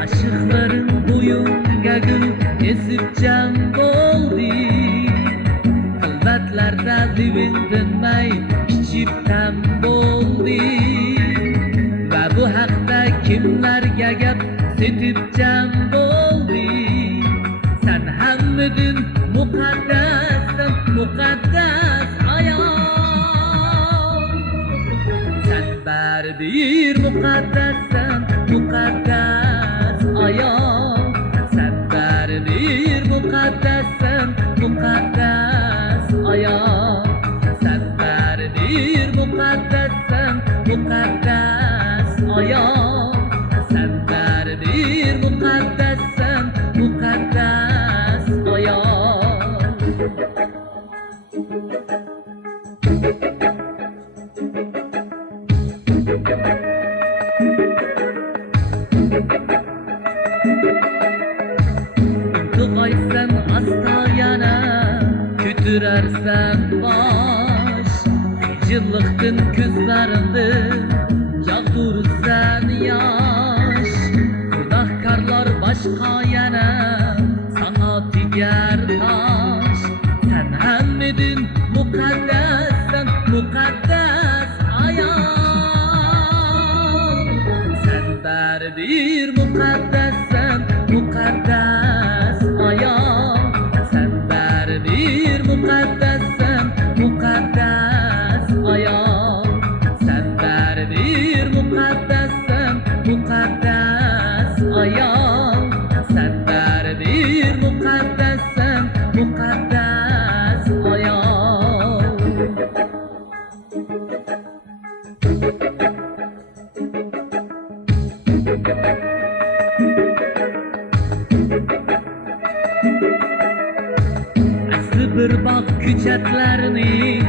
Aşıkların boyunga gül esip can bo'ldi. Qilbatlarda living dinmay ichib tam bo'ldi. Va bu haqda kimlarga gap setib can bo'ldi. Sen hammidin muqaddassan, muqaddas ayol. Sen baribir muqaddassan, muqaddas ayol. Sen baribir muqaddassan, muqaddas ayol. Sen baribir muqaddassan, muqaddas ayol. Sen baribir muqaddassan, muqaddas ayol. Tug'aysan asta yana ko'tararsan bosh. Jilliqdin ko'zlaringni yog'dirsan yosh. Gunohkorlar boshqa yana sana tegar tosh. Sen hammidin muqaddassan, muqaddas ayol. Sen baribir muqaddassan, muqaddas ayol. Sen baribir muqaddassan, muqaddas ayol. Sen baribir muqaddassan, muqaddas ayol. Sen baribir muqaddassan, muqaddas ayol. Asli bir bog' ko'chatlarining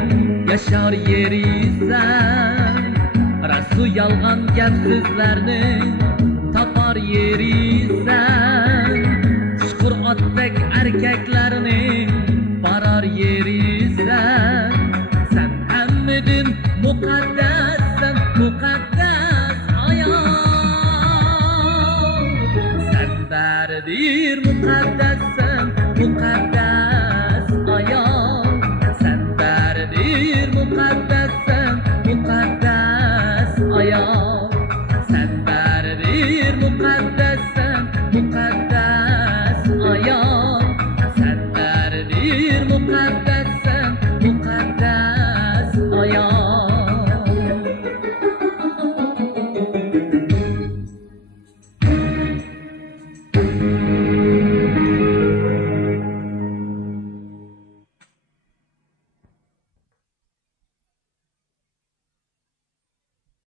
yashar yerisan. Rasu yolg'on gap so'zlarni topar yerisan. Chuqur otdek erkaklarning borar yerisan. Sen hammidin muqaddassan, muqaddas ayol. Sen baribir muqaddassan, muqaddas ayol. Sen baribir muqaddassan, muqaddas ayol.